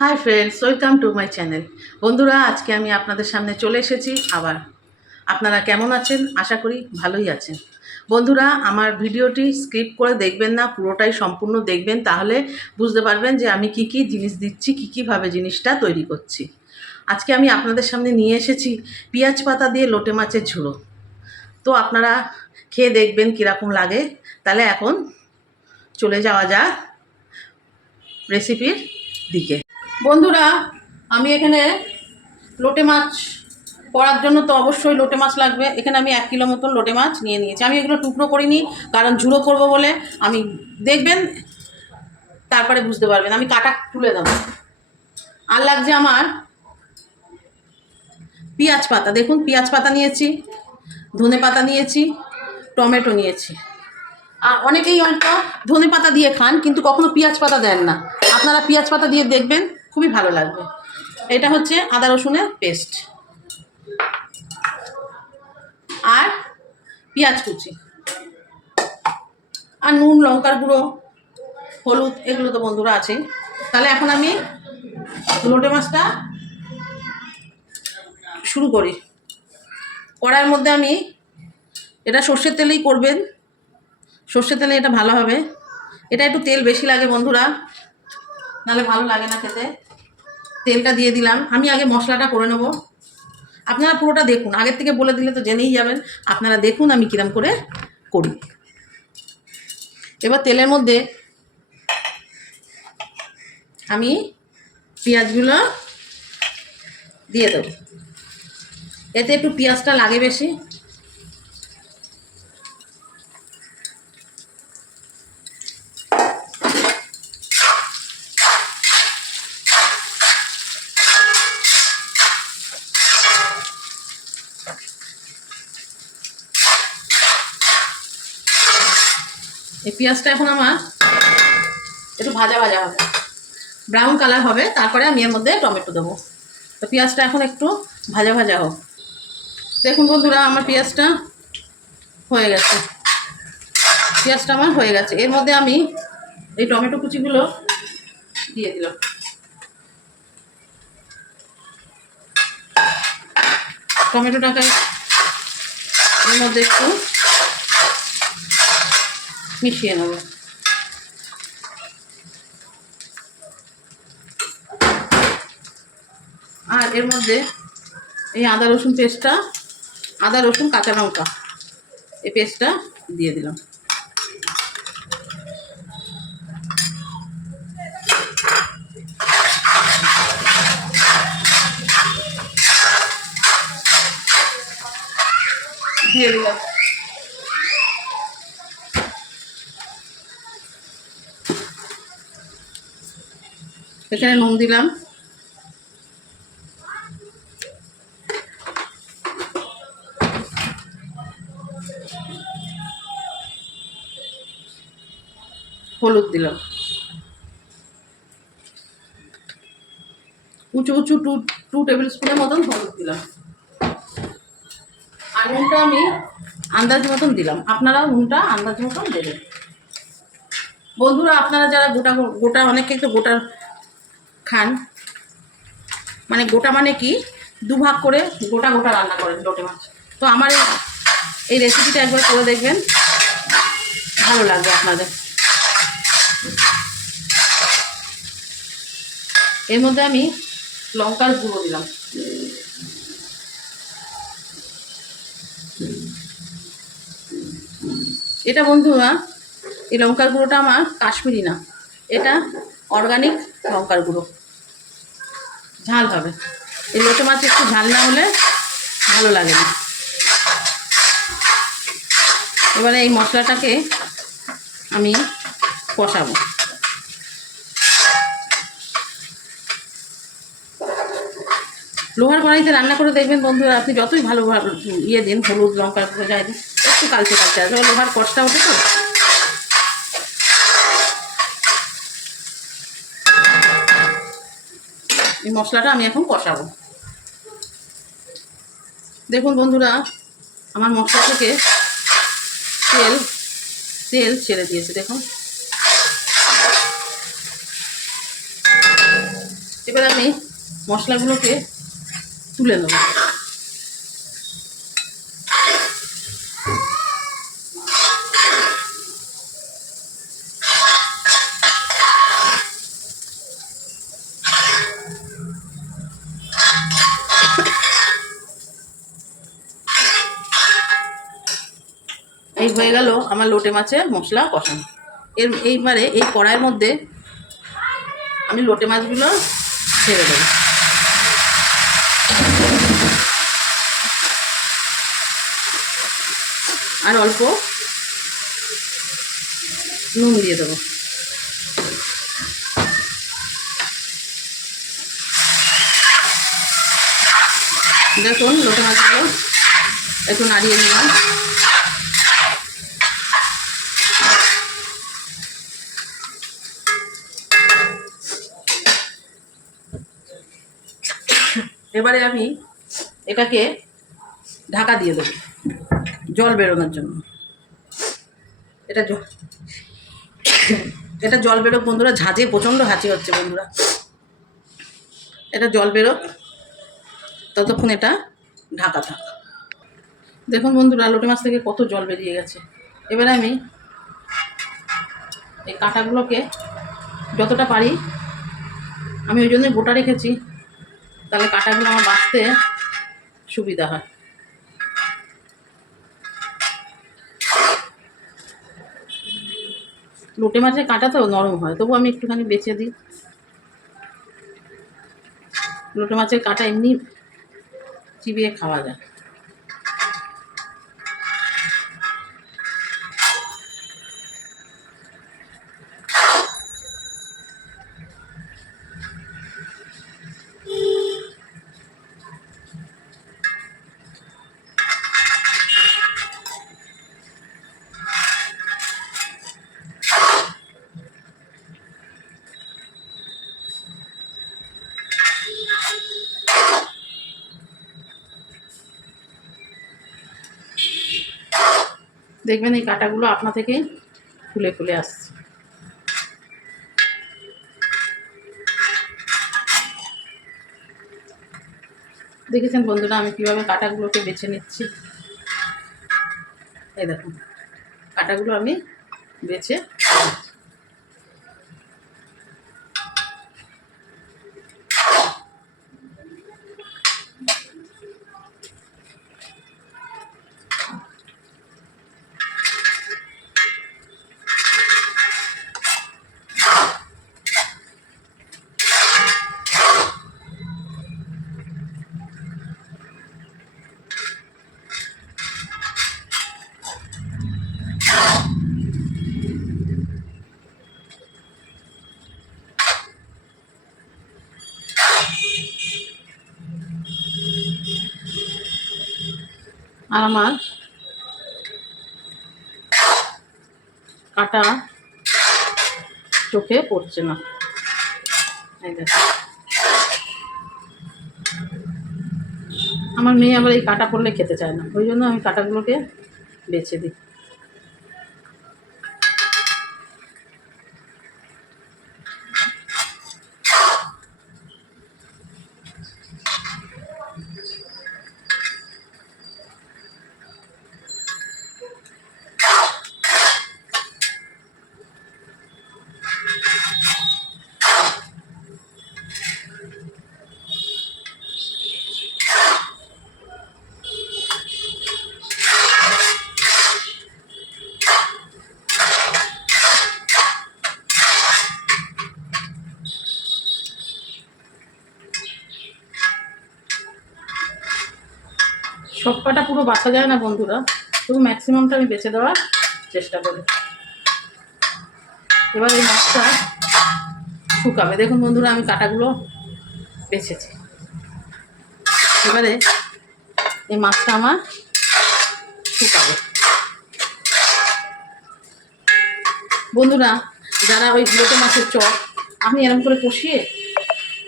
Hi friends, welcome to my channel. বন্ধুরা, আজকে আমি আপনাদের সামনে চলে এসেছি আবার। আপনারা কেমন আছেন? আশা করি ভালোই আছেন। বন্ধুরা, আমার ভিডিওটি স্কিপ করে দেখবেন না, পুরোটাই সম্পূর্ণ দেখবেন, তাহলে বুঝতে পারবেন যে আমি কি কি জিনিস দিচ্ছি, কীভাবে জিনিসটা তৈরি করছি। আজকে আমি আপনাদের সামনে নিয়ে এসেছি পেঁয়াজ পাতা দিয়ে লোটে মাছের ঝুড়ো। তো আপনারা খেয়ে দেখবেন কীরকম লাগে। তাহলে এখন চলে যাওয়া যাক রেসিপির দিকে। বন্ধুরা, আমি এখানে লোটে মাছ করার জন্য তো অবশ্যই লোটে মাছ লাগবে। এখানে আমি 1 কিলো মতন লোটে মাছ নিয়ে নিয়েছি। আমি এগুলো টুকরো করিনি, কারণ ঝুড়ো করব বলে। আমি দেখবেন, তারপরে বুঝতে পারবেন। আমি কাটা তুলে দেবো। আর লাগছে আমার পেঁয়াজ পাতা। দেখুন, পেঁয়াজ পাতা নিয়েছি, ধনে পাতা নিয়েছি, টমেটো নিয়েছি। আর অনেকেই হয়তো ধনে পাতা দিয়ে খান, কিন্তু কখনো পেঁয়াজ পাতা দেন না। আপনারা পেঁয়াজ পাতা দিয়ে দেখবেন, খুবই ভালো লাগবে। এটা হচ্ছে আদা রসুনের পেস্ট আর পেঁয়াজ কুচি আর নুন, লঙ্কার গুঁড়ো, হলুদ, এগুলো তো বন্ধুরা আছেই। তাহলে এখন আমি লোটে মাছটা শুরু করি। কড়াইয়ের মধ্যে আমি, এটা সর্ষের তেলেই করবেন, সর্ষের তেলে এটা ভালো হবে। এটা একটু তেল বেশি লাগে বন্ধুরা, নাহলে ভালো লাগে না খেতে। তেলটা দিয়ে দিলাম। আমি আগে মশলাটা করে নেব। আপনারা পুরোটা দেখুন, আগের থেকে বলে দিলে তো জেনেই যাবেন। আপনারা দেখুন আমি কিরম করে করি। এবার তেলের মধ্যে আমি পেঁয়াজগুলো দিয়ে দেবো। এতে একটু পেঁয়াজটা লাগে বেশি। এই পেঁয়াজটা এখন আমার একটু ভাজা ভাজা হবে, ব্রাউন কালার হবে। তারপরে আমি এর মধ্যে টমেটো দেবো। তো পেঁয়াজটা এখন একটু ভাজা ভাজা হোক। দেখুন বন্ধুরা, আমার পেঁয়াজটা হয়ে গেছে। পেঁয়াজটা আমার হয়ে গেছে। এর মধ্যে আমি এই টমেটো কুচিগুলো দিয়ে দিলাম। টমেটোটাকে এর মধ্যে একটু মিশিয়ে নেব। আর এর মধ্যে এই আদা রসুন পেস্টটা, আদা রসুন কাঁচা লঙ্কা, এই পেস্টটা দিয়ে দিলাম। দিয়ে দিলাম। এখানে নুন দিলাম, হলুদ দিলাম, উঁচু উঁচু টু টেবিল স্পুনের মতন হলুদ দিলাম। আর নুনটা আমি আন্দাজ মতন দিলাম। আপনারাও নুনটা আন্দাজ মতন দেবেন। বন্ধুরা, আপনারা যারা গোটা গোটা, অনেকে তো গোটা খান, মানে গোটা মানে কি, দুভাগ করে গোটা গোটা রান্না করেন লোটে মাছ। তো আমার এই রেসিপিটা একবার করে দেখবেন, ভালো লাগবে আপনাদের। এর মধ্যে আমি লঙ্কার গুঁড়ো দিলাম। এটা বন্ধুরা, এই লঙ্কার গুঁড়োটা আমার কাশ্মীরি না, এটা অর্গানিক লঙ্কার গুঁড়ো। ঝাল হবে। এই লোটে মাছ একটু ঝাল না হলে ভালো লাগে না। এবারে এই মশলাটাকে আমি কষাবো। লোহার কড়াইতে রান্না করে দেখবেন বন্ধুরা, আপনি যতই ভালো ইয়ে দিন, হলুদ লঙ্কার গুঁড়ো যাই দিন, একটু কালচে কালচে আসবে। লোহার কষটা ওঠে তো। এই মশলাটা আমি এখন কষাবো। দেখুন বন্ধুরা, আমার মশলা থেকে তেল তেল ছেড়ে দিয়েছে। দেখুন, এবার আমি মশলাগুলোকে তুলে নেব। এই হয়ে গেল আমার লোটে মাছের মশলা কষানো। এইবারে এই কড়াইয়ের মধ্যে আমি লোটে মাছগুলো ছেড়ে দেবো। আর অল্প নুন দিয়ে দেবো। দেখুন লোটে মাছগুলো একটু নাড়িয়ে নিলাম। এবারে আমি এটাকে ঢাকা দিয়ে দেবো জল বেরোনোর জন্য। এটা জল বেরোক বন্ধুরা, ঝাঁঝে প্রচণ্ড হাঁচি হচ্ছে বন্ধুরা। এটা জল বেরোক, ততক্ষণ এটা ঢাকা থাক। দেখুন বন্ধুরা লোটে মাছ থেকে কত জল বেরিয়ে গেছে। এবারে আমি এই কাঁটাগুলোকে যতটা পারি, আমি ওই জন্যই গোটা রেখেছি, তাহলে কাঁটাগুলো আমার বাছতে সুবিধা হয়। লোটে মাছের কাঁটা তো নরম হয়, তবু আমি একটুখানি বেছে দিই। লোটে মাছের কাঁটা এমনি চিবিয়ে খাওয়া যায়। দেখবেন এই কাঁটাগুলো আপনা থেকেই ফুলে ফুলে আসছে। দেখেছেন বন্ধুরা আমি কীভাবে কাঁটাগুলোকে বেছে নিচ্ছি। এই দেখুন কাঁটাগুলো আমি বেছে আর আমার কাঁটা চোখে পড়ছে না। এই দেখো আমার মেয়ে আবার এই কাঁটা পড়লে খেতে চায় না, ওই জন্য আমি কাঁটাগুলোকে বেছে দিই। সব কাটা পুরো বাছা যায় না বন্ধুরা, তবু ম্যাক্সিমামটা আমি বেছে দেওয়ার চেষ্টা করি। এবার এই মাছটা শুকাবে। দেখুন বন্ধুরা আমি কাটাগুলো বেছেছি। এবারে এই মাছটা আমার শুকাবে। বন্ধুরা যারা ওই লোটে মাছের চপ আপনি এরকম করে কষিয়ে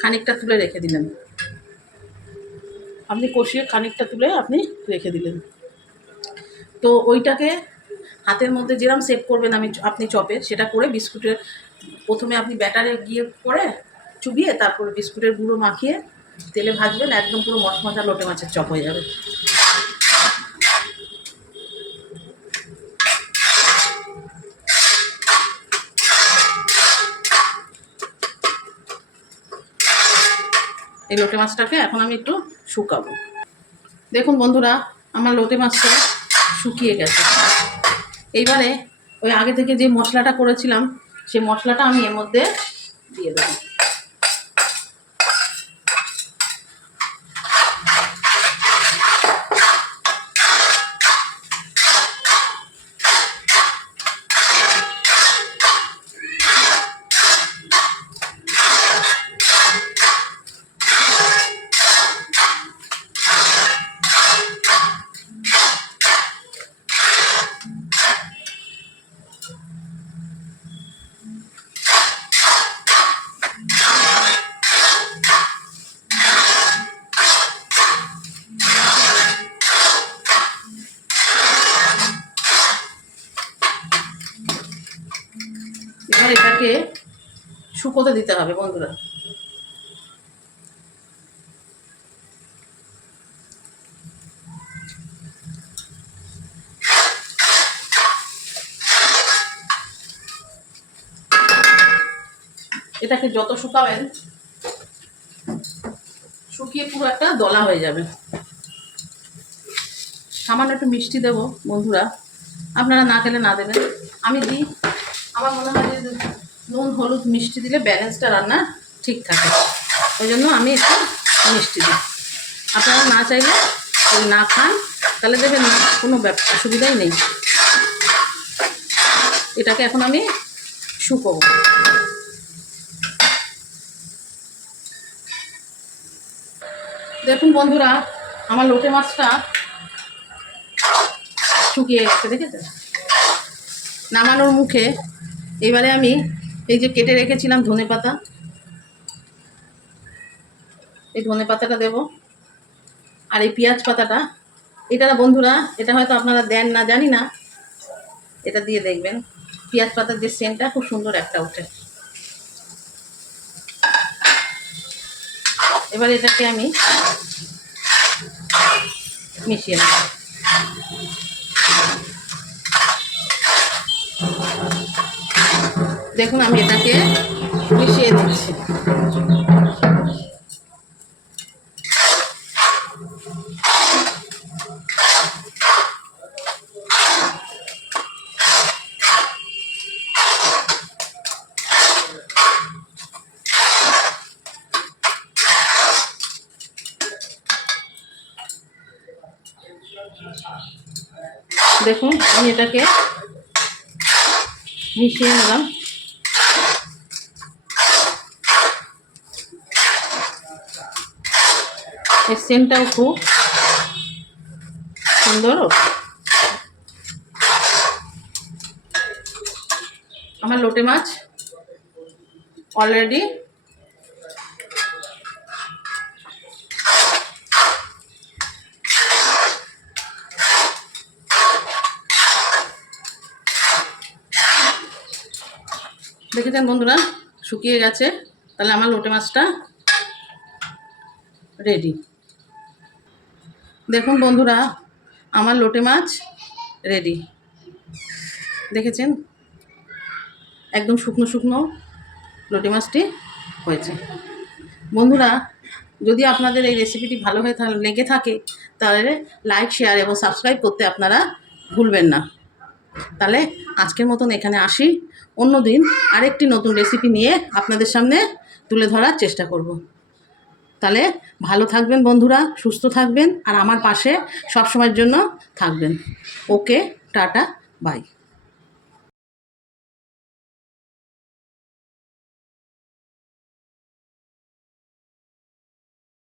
খানিকটা তুলে রেখে দিলেন, আপনি রেখে দিলেন, তো ওইটাকে হাতের মধ্যে যেরকম সেভ করবেন আপনি চপের, সেটা করে বিস্কুটের প্রথমে আপনি ব্যাটারে গিয়ে পরে চুবিয়ে তারপরে বিস্কুটের গুঁড়ো মাখিয়ে তেলে ভাজবেন, একদম পুরো মশমশা লোটে মাছের চপ হয়ে যাবে। এই লোটে মাছটাকে এখন আমি একটু শুকাবো। দেখুন বন্ধুরা, আমার লোটে মাছটা শুকিয়ে গেছে। এইবারে ওই আগে থেকে যে মশলাটা করেছিলাম সেই মশলাটা আমি এর মধ্যে দিয়ে দেবো। এবার এটাকে শুকোতে দিতে হবে বন্ধুরা। এটাকে যত শুকাবেন শুকিয়ে পুরো একটা দলা হয়ে যাবে। সামান্য একটু মিষ্টি দেবো বন্ধুরা, আপনারা না খেলে না দেবেন, আমি দিই। আমার মনে হয় যে নুন হলুদ মিষ্টি দিলে ব্যালেন্সটা রান্না ঠিক থাকে, ওই জন্য আমি একটু মিষ্টি দিই। আপনারা না চাইলে যদি না খান তাহলে দেবেন না, কোনো অসুবিধাই নেই। এটাকে এখন আমি শুকোবো। দেখুন বন্ধুরা, আমার লোটে মাছটা শুকিয়ে গেছে, দেখেছেন? নামানোর মুখে এবারে আমি এই যে কেটে রেখেছিলাম ধনেপাতা, এই ধনেপাতাটা দেব। আর এই পেঁয়াজ পাতাটা, এটা বন্ধুরা এটা হয়তো আপনারা দেন না জানি না, এটা দিয়ে দেখবেন পেঁয়াজ পাতার যে সেন্টটা খুব সুন্দর একটা ওঠে। এবার এটাকে আমি মিশিয়ে নেব। দেখুন আমি এটাকে মিশিয়ে দিচ্ছি। দেখুন আমি এটাকে মিশিয়ে নিলাম। এর সেন্টটাও খুব সুন্দর। আমার লোটে মাছ অলরেডি দেখেছেন বন্ধুরা শুকিয়ে গেছে। তাহলে আমার লোটে মাছটা রেডি। দেখুন বন্ধুরা আমার লোটে মাছ রেডি, দেখেছেন? একদম শুকনো শুকনো লোটে মাছটি হয়েছে। বন্ধুরা যদি আপনাদের এই রেসিপিটি ভালো হয়ে লেগে থাকে তাহলে লাইক শেয়ার এবং সাবস্ক্রাইব করতে আপনারা ভুলবেন না। তাহলে আজকের মতন এখানে আসি, অন্য দিন আরেকটি নতুন রেসিপি নিয়ে আপনাদের সামনে তুলে ধরার চেষ্টা করব। তাহলে ভালো থাকবেন বন্ধুরা, সুস্থ থাকবেন আর আমার পাশে সব সময়ের জন্য থাকবেন। ওকে, টাটা, বাই।